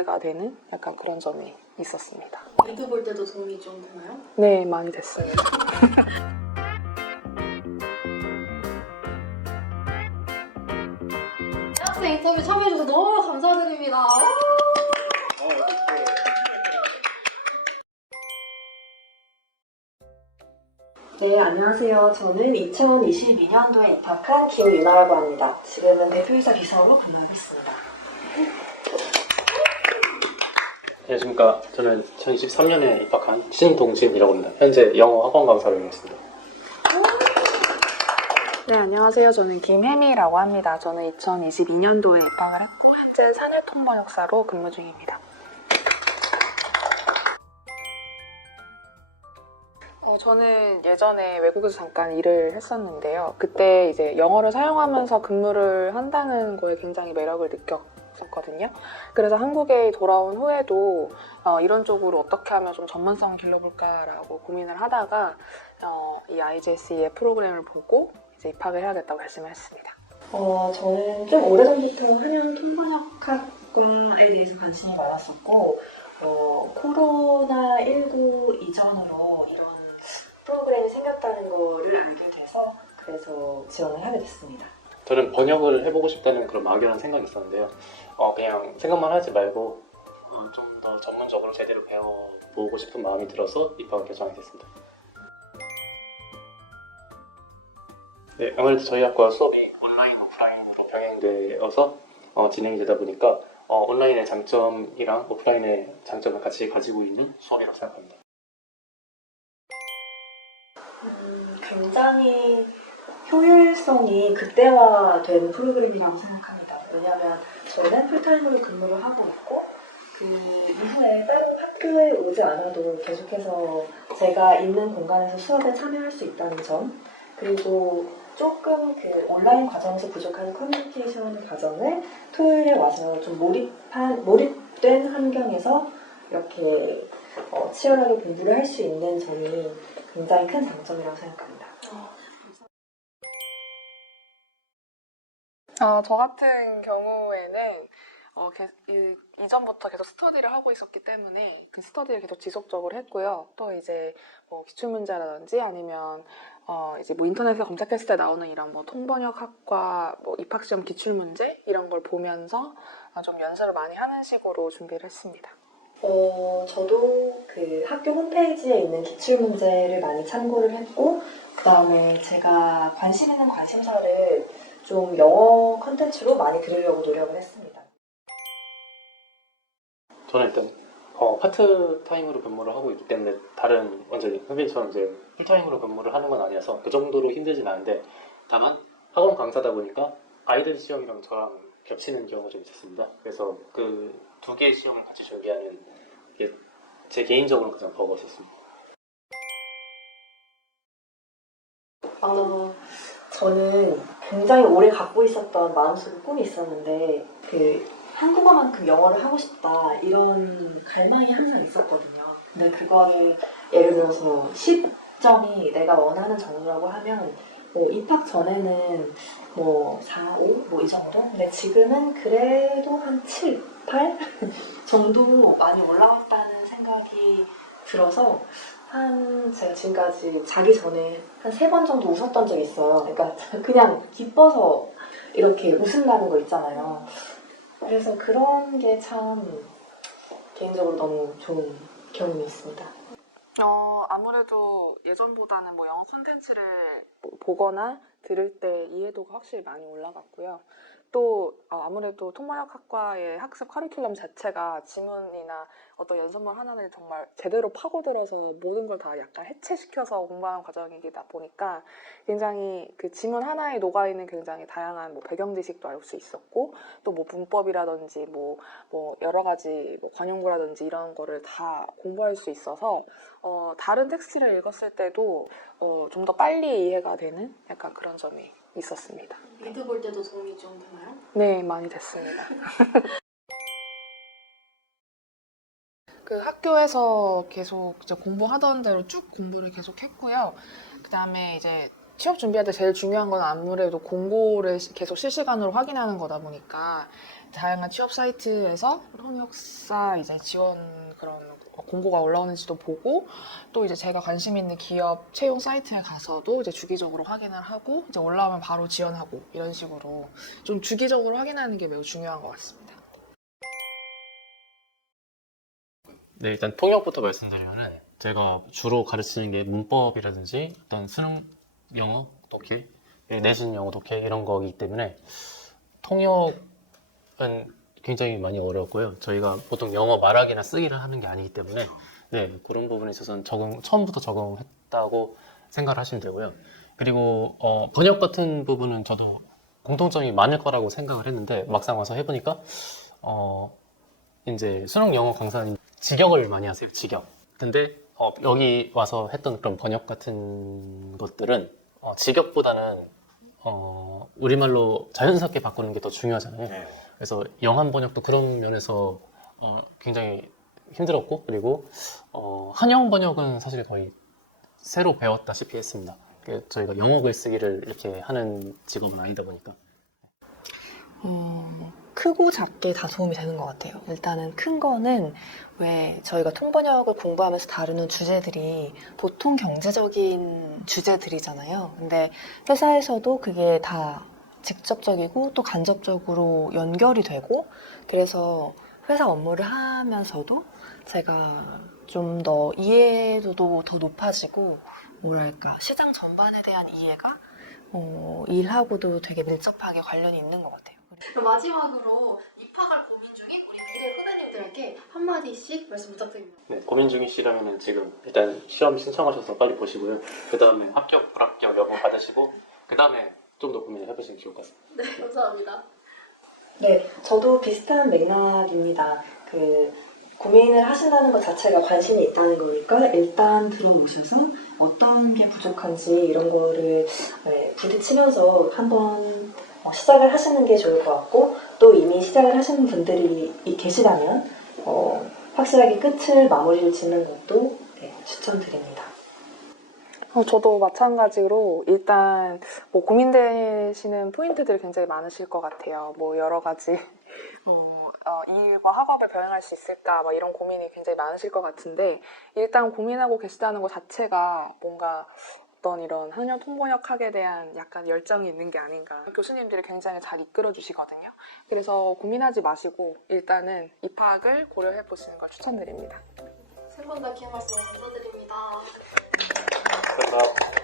이해가 되는 약간 그런 점이 있었습니다. 리드 볼 때도 도움이 좀 되나요? 네, 많이 됐습니다. 학생 인터뷰 참여해주셔서 너무 감사드립니다. 네, 안녕하세요. 저는 2022년도에 입학한 김유나라고 합니다. 지금은 대표이사 비서로 근무하고 있습니다. 안녕하십니까. 저는 2023년에 입학한 신동진이라고 합니다. 현재 영어 학원 강사를 하고 있습니다. 네, 안녕하세요. 저는 김혜미라고 합니다. 저는 2022년도에 입학을 했고 현재 사내통번역사로 근무 중입니다. 저는 예전에 외국에서 잠깐 일을 했었는데요. 그때 이제 영어를 사용하면서 근무를 한다는 거에 굉장히 매력을 느꼈었거든요. 그래서 한국에 돌아온 후에도 이런 쪽으로 어떻게 하면 좀 전문성을 길러볼까라고 고민을 하다가 이 IGSE의 프로그램을 보고 이제 입학을 해야겠다고 결심을 했습니다. 저는 좀 오래전부터 한양 통번역학과에 대해서 관심이 많았었고, 코로나19 이전으로 이런 프로그램이 생겼다는 거를 알게 돼서 그래서 지원을 하게 됐습니다. 저는 번역을 해보고 싶다는 그런 막연한 생각이 있었는데요. 그냥 생각만 하지 말고 좀 더 전문적으로 제대로 배워보고 싶은 마음이 들어서 입학을 결정하게 됐습니다. 네, 아무래도 저희 학과 수업이 온라인, 오프라인으로 병행되어서 진행이 되다 보니까 온라인의 장점이랑 오프라인의 장점을 같이 가지고 있는 수업이라고 생각합니다. 굉장히 효율성이 극대화된 프로그램이라고 생각합니다. 왜냐하면 저는 풀타임으로 근무를 하고 있고 그 이후에 다른 학교에 오지 않아도 계속해서 제가 있는 공간에서 수업에 참여할 수 있다는 점, 그리고 조금 그 온라인 과정에서 부족한 커뮤니케이션 과정을 토요일에 와서 좀 몰입된 환경에서 이렇게 치열하게 공부를 할 수 있는 점이 굉장히 큰 장점이라고 생각합니다. 저 같은 경우에는 이전부터 계속 스터디를 하고 있었기 때문에 그 스터디를 계속 지속적으로 했고요. 또 이제 뭐 기출문제라든지 아니면 이제 뭐 인터넷에 검색했을 때 나오는 이런 뭐 통번역학과 뭐 입학시험 기출문제 이런 걸 보면서 좀 연습을 많이 하는 식으로 준비를 했습니다. 저도 그 학교 홈페이지에 있는 기출문제를 많이 참고를 했고, 그 다음에 제가 관심 있는 관심사를 좀 영어 컨텐츠로 많이 들으려고 노력을 했습니다. 저는 일단 파트타임으로 근무를 하고 있기 때문에 다른 완전히 선배님처럼 이제 풀타임으로 근무를 하는 건 아니어서 그 정도로 힘들진 않은데, 다만 학원 강사다 보니까 아이들 시험이랑 저랑 겹치는 경우가 좀 있었습니다. 그래서 그 두 개의 시험을 같이 준비하는 게 제 개인적으로 가장 버거웠었습니다. 저는 굉장히 오래 갖고 있었던 마음속에 꿈이 있었는데 그 한국어만큼 영어를 하고 싶다 이런 갈망이 항상 있었거든요. 근데 그거를 예를 들어서 10점이 내가 원하는 정도라고 하면 뭐 입학 전에는 뭐 4, 5 뭐 이 정도? 근데 지금은 그래도 한 7, 8 정도 많이 올라왔다는 생각이 들어서 제가 지금까지 자기 전에 한 3번 정도 웃었던 적이 있어요. 그러니까 그냥 기뻐서 이렇게 웃음나는 거 있잖아요. 그래서 그런 게 참 개인적으로 너무 좋은 경험이었습니다. 아무래도 예전보다는 뭐 영어 콘텐츠를 보거나 들을 때 이해도가 확실히 많이 올라갔고요. 또 아무래도 통번역학과의 학습 커리큘럼 자체가 지문이나 어떤 연습물 하나를 정말 제대로 파고들어서 모든 걸 다 약간 해체시켜서 공부하는 과정이다 보니까 굉장히 그 지문 하나에 녹아있는 굉장히 다양한 뭐 배경 지식도 알 수 있었고, 또 뭐 문법이라든지 뭐 여러 가지 뭐 관용구라든지 이런 거를 다 공부할 수 있어서 다른 텍스트를 읽었을 때도 좀 더 빨리 이해가 되는 약간 그런 점이 있었습니다. 리드 볼 때도 도움이 좀 되나요? 네, 많이 됐습니다. 그 학교에서 계속 이제 공부하던 대로 쭉 공부를 계속 했고요. 그 다음에 이제 취업 준비할 때 제일 중요한 건 아무래도 공고를 계속 실시간으로 확인하는 거다 보니까 다양한 취업 사이트에서 통역사 이제 지원 그런 공고가 올라오는지도 보고 또 이제 제가 관심 있는 기업 채용 사이트에 가서도 이제 주기적으로 확인을 하고 이제 올라오면 바로 지원하고 이런 식으로 좀 주기적으로 확인하는 게 매우 중요한 것 같습니다. 네, 일단 통역부터 말씀드리면은 제가 주로 가르치는 게 문법이라든지 어떤 수능 영어 독해, 내신 영어 독해 이런 거기 때문에 통역은 굉장히 많이 어려웠고요. 저희가 보통 영어 말하기나 쓰기를 하는 게 아니기 때문에 네, 그런 부분에 있어서는 처음부터 적응했다고 생각을 하시면 되고요. 그리고 번역 같은 부분은 저도 공통점이 많을 거라고 생각을 했는데 막상 와서 해보니까 이제 수능 영어 강사는 직역을 많이 하세요. 직역. 근데 여기 와서 했던 그런 번역 같은 것들은 직역보다는 우리말로 자연스럽게 바꾸는 게 더 중요하잖아요. 네. 그래서 영한 번역도 그런 면에서 굉장히 힘들었고, 그리고 한영 번역은 사실 거의 새로 배웠다시피 했습니다. 저희가 영어 글쓰기를 이렇게 하는 직업은 아니다 보니까. 크고 작게 다 도움이 되는 것 같아요. 일단은 큰 거는 왜 저희가 통번역을 공부하면서 다루는 주제들이 보통 경제적인 주제들이잖아요. 근데 회사에서도 그게 다 직접적이고 또 간접적으로 연결이 되고 그래서 회사 업무를 하면서도 제가 좀 더 이해도도 더 높아지고 뭐랄까 시장 전반에 대한 이해가 일하고도 되게 밀접하게 관련이 있는 것 같아요. 그럼 마지막으로 입학할 고민 중인 우리 미래 후배님들에게 한마디씩 말씀 부탁드립니다. 네, 고민 중이시라면 지금 일단 시험 신청하셔서 빨리 보시고요. 그 다음에 합격, 불합격 여부 받으시고 그 다음에 좀 더 고민을 해보시면 좋을 것 같습니다. 네, 감사합니다. 네, 저도 비슷한 맥락입니다. 고민을 하신다는 것 자체가 관심이 있다는 거니까 일단 들어오셔서 어떤 게 부족한지 이런 거를 부딪히면서 한번 시작을 하시는 게 좋을 것 같고 또 이미 시작을 하시는 분들이 계시다면 확실하게 끝을 마무리를 짓는 것도 추천드립니다. 저도 마찬가지로 일단 뭐 고민되시는 포인트들이 굉장히 많으실 것 같아요. 뭐 여러 가지 이 일과 학업을 병행할 수 있을까 막 이런 고민이 굉장히 많으실 것 같은데 일단 고민하고 계시다는 것 자체가 뭔가 어떤 이런 한여 통번역학에 대한 약간 열정이 있는 게 아닌가. 교수님들이 굉장히 잘 이끌어 주시거든요. 그래서 고민하지 마시고 일단은 입학을 고려해 보시는 걸 추천드립니다. 세 분 다 기회 말씀 감사드립니다. 감사합니다.